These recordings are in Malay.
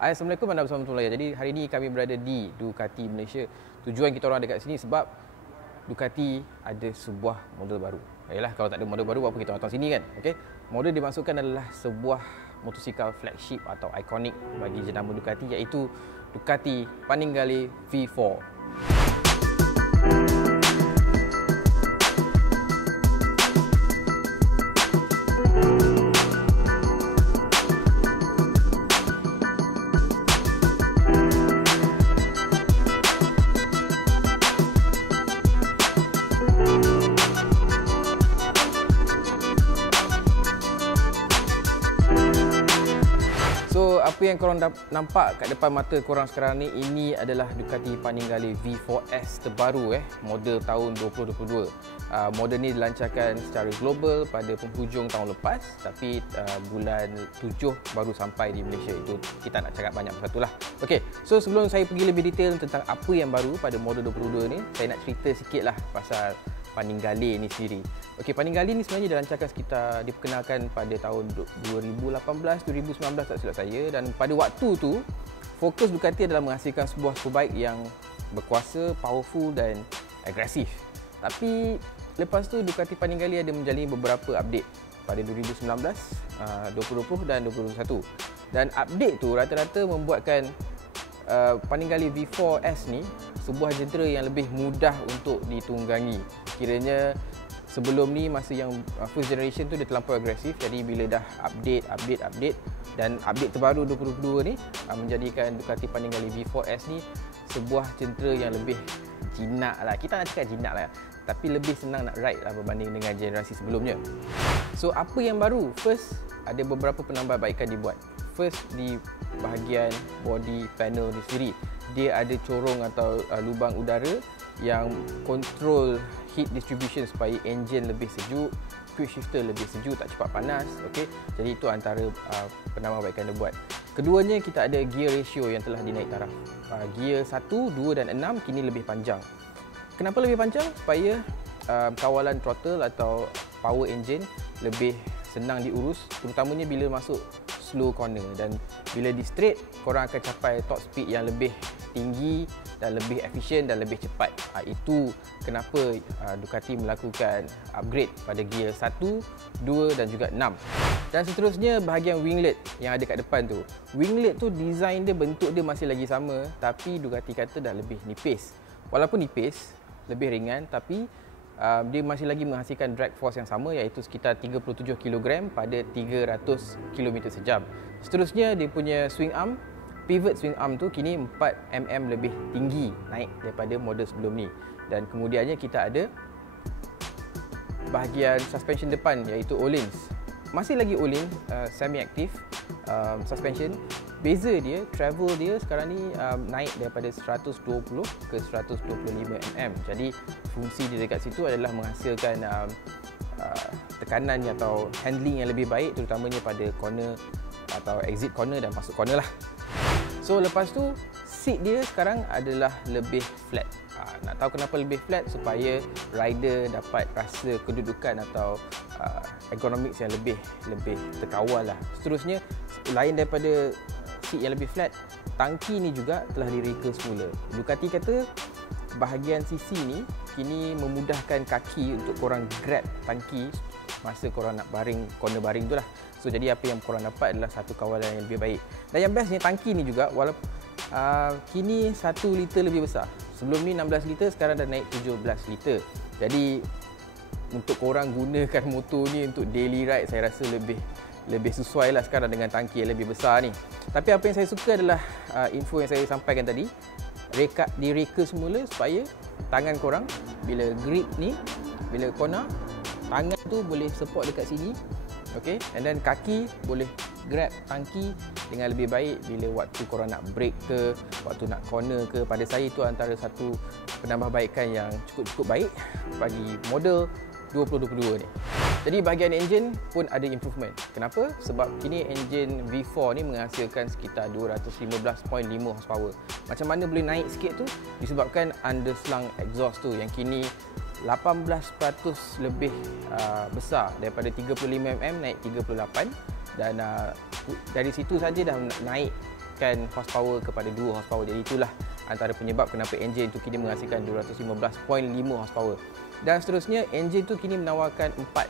Assalamualaikum warahmatullahi wabarakatuh. Jadi hari ini kami berada di Ducati Malaysia. Tujuan kita orang dekat sini sebab Ducati ada sebuah model baru. Yalah, kalau tak ada model baru apa kita datang sini kan? Okey. Model dimaksudkan adalah sebuah motosikal flagship atau ikonik bagi jenama Ducati, iaitu Ducati Panigale V4. So, apa yang korang nampak kat depan mata korang sekarang ni, ini adalah Ducati Panigale V4S terbaru model tahun 2022. Model ni dilancarkan secara global pada penghujung tahun lepas, tapi bulan 7 baru sampai di Malaysia. Itu kita nak cakap banyak pasal itulah. Okey, so sebelum saya pergi lebih detail tentang apa yang baru pada model 2022 ni, saya nak cerita sikitlah pasal Panigale ni sendiri. Okey, Panigale ni sebenarnya dilancarkan diperkenalkan pada tahun 2018-2019 tak silap saya, dan pada waktu tu fokus Ducati adalah menghasilkan sebuah superbike yang berkuasa, powerful dan agresif. Tapi lepas tu Ducati Panigale ada menjalani beberapa update pada 2019, 2020 dan 2021. Dan update tu rata-rata membuatkan Panigale V4S ni sebuah jentera yang lebih mudah untuk ditunggangi. Kiranya sebelum ni masa yang first generation tu dia terlampau agresif, jadi bila dah update dan update terbaru 2022 ni menjadikan Ducati Panigale V4S ni sebuah jentera yang lebih jinak lah. Kita nak cakap jinak lah, tapi lebih senang nak ride lah berbanding dengan generasi sebelumnya. So apa yang baru? First, ada beberapa penambahbaikan dibuat. First, di bahagian body panel ni sendiri, dia ada corong atau lubang udara yang control heat distribution supaya enjin lebih sejuk, quick shifter lebih sejuk, tak cepat panas. Okey, jadi itu antara penambahbaikan dia buat. Keduanya, kita ada gear ratio yang telah dinaik taraf. Gear 1, 2 dan 6 kini lebih panjang. Kenapa lebih panjang? Supaya kawalan throttle atau power engine lebih senang diurus, terutamanya bila masuk slow corner, dan bila di straight korang akan capai top speed yang lebih tinggi dan lebih efisien dan lebih cepat. Itu kenapa Ducati melakukan upgrade pada gear 1, 2 dan juga 6. Dan seterusnya bahagian winglet yang ada kat depan tu. Winglet tu design dia, bentuk dia masih lagi sama, tapi Ducati kata dah lebih nipis. Walaupun nipis, lebih ringan, tapi dia masih lagi menghasilkan drag force yang sama, iaitu sekitar 37 kg pada 300 km sejam. Seterusnya dia punya swing arm, pivot swing arm tu kini 4 mm lebih tinggi naik daripada model sebelum ni. Dan kemudiannya kita ada bahagian suspension depan, iaitu Öhlins. Masih lagi Öhlins semi-active suspension. Beza dia, travel dia sekarang ni naik daripada 120 ke 125 mm. Jadi fungsi dia dekat situ adalah menghasilkan tekanan atau handling yang lebih baik, terutamanya pada corner atau exit corner dan masuk corner lah. So lepas tu seat dia sekarang adalah lebih flat. Nak tahu kenapa lebih flat? Supaya rider dapat rasa kedudukan atau ergonomics yang lebih terkawal lah. Seterusnya, lain daripada seat yang lebih flat, tangki ni juga telah direka semula. Ducati kata bahagian sisi ni kini memudahkan kaki untuk korang grab tangki masa korang nak baring, corner baring tu lah. So jadi apa yang korang dapat adalah satu kawalan yang lebih baik. Dan yang bestnya, tangki ni juga walaupun kini 1 liter lebih besar. Sebelum ni 16 liter, sekarang dah naik 17 liter. Jadi untuk korang gunakan motor ni untuk daily ride, saya rasa lebih sesuai lah sekarang dengan tangki yang lebih besar ni. Tapi apa yang saya suka adalah info yang saya sampaikan tadi, direka semula supaya tangan korang bila grip ni, bila corner, tangan tu boleh support dekat sini. Okay, and then kaki boleh grab tangki dengan lebih baik bila waktu korang nak brake ke, waktu nak corner ke. Pada saya itu antara satu penambahbaikan yang cukup baik bagi model 2022 ni. Jadi bahagian enjin pun ada improvement. Kenapa? Sebab kini enjin V4 ni menghasilkan sekitar 215.5 horsepower. Macam mana boleh naik sikit tu? Disebabkan underslung exhaust tu yang kini 18% lebih besar, daripada 35 mm naik 38, dan dari situ saja dah naik meningkatkan horsepower kepada 2 horsepower. Jadi itulah antara penyebab kenapa enjin tu kini menghasilkan 215.5 horsepower. Dan seterusnya, enjin tu kini menawarkan 4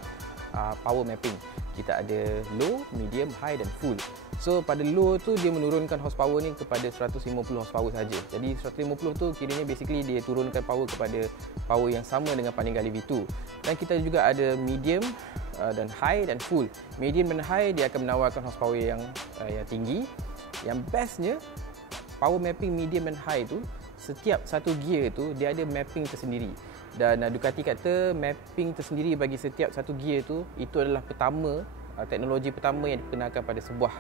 power mapping. Kita ada low, medium, high dan full. So pada low tu dia menurunkan horsepower ni kepada 150 horsepower saja. Jadi 150 tu kiranya basically dia turunkan power kepada power yang sama dengan Panigale V2. Dan kita juga ada medium dan high dan full. Medium dan high dia akan menawarkan horsepower yang tinggi. Yang bestnya, power mapping medium dan high tu, setiap satu gear tu dia ada mapping tersendiri. Dan Ducati kata mapping tersendiri bagi setiap satu gear tu, itu adalah teknologi pertama yang dikenalkan pada sebuah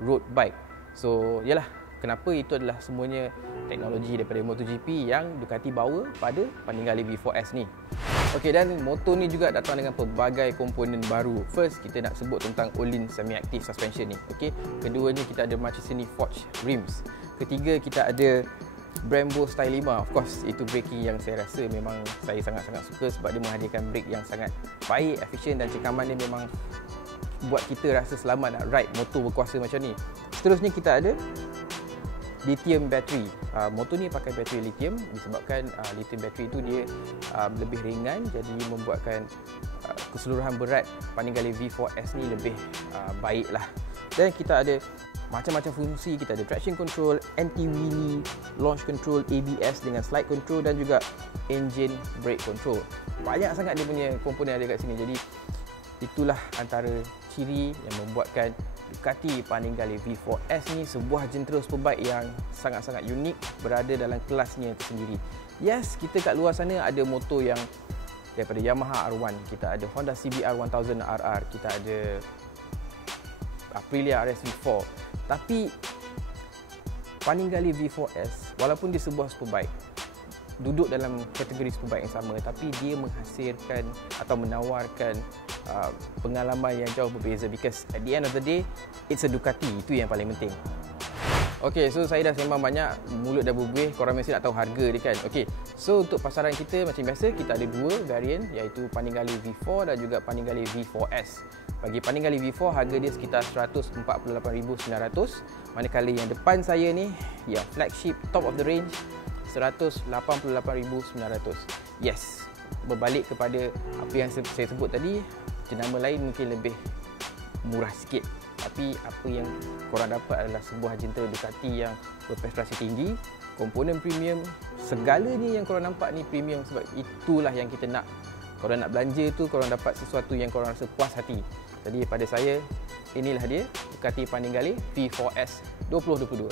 road bike. So yalah, kenapa itu adalah semuanya teknologi daripada MotoGP yang Ducati bawa pada Panigale V4S ni. Okey, dan motor ni juga datang dengan pelbagai komponen baru. First, kita nak sebut tentang Öhlins semi-active suspension ni. Okey, keduanya kita ada Marchesini Forged rims. Ketiga, kita ada Brembo Style 5. Of course, itu braking yang saya rasa memang saya sangat-sangat suka sebab dia menghadirkan brake yang sangat baik, efisien dan cekaman dia memang buat kita rasa selamat nak ride motor berkuasa macam ni. Seterusnya kita ada lithium battery. Motor ni pakai bateri lithium disebabkan lithium battery tu dia lebih ringan, jadi membuatkan keseluruhan berat Panigale V4S ni lebih baik lah. Dan kita ada macam-macam fungsi. Kita ada traction control, anti-wheelie, launch control, ABS dengan slide control dan juga engine brake control. Banyak sangat dia punya komponen ada kat sini. Jadi itulah antara ciri yang membuatkan Ducati Panigale V4S ni sebuah jentera superbike yang sangat-sangat unik, berada dalam kelasnya tersendiri. Yes, kita kat luar sana ada motor yang daripada Yamaha R1, kita ada Honda CBR 1000 RR, kita ada Aprilia RS-V4. Tapi Panigale V4S, walaupun dia sebuah superbike, duduk dalam kategori superbike yang sama, tapi dia menghasilkan atau menawarkan pengalaman yang jauh berbeza, because at the end of the day it's a Ducati. Itu yang paling penting. Okey, so saya dah sembang banyak, mulut dah berbuih, korang mesti nak tahu harga dia kan. Okey, so untuk pasaran kita macam biasa, kita ada dua varian, iaitu Panigale V4 dan juga Panigale V4S. Bagi Panigale V4 harga dia sekitar 148,900, manakala yang depan saya ni yang flagship top of the range 188,900. Yes, berbalik kepada apa yang saya sebut tadi, jenama lain mungkin lebih murah sikit, tapi apa yang korang dapat adalah sebuah jentera Ducati yang berprestasi tinggi, komponen premium, segalanya yang korang nampak ni premium, sebab itulah yang kita nak. Korang nak belanja tu, korang dapat sesuatu yang korang rasa puas hati. Jadi pada saya, inilah dia Ducati Panigale V4S 2022.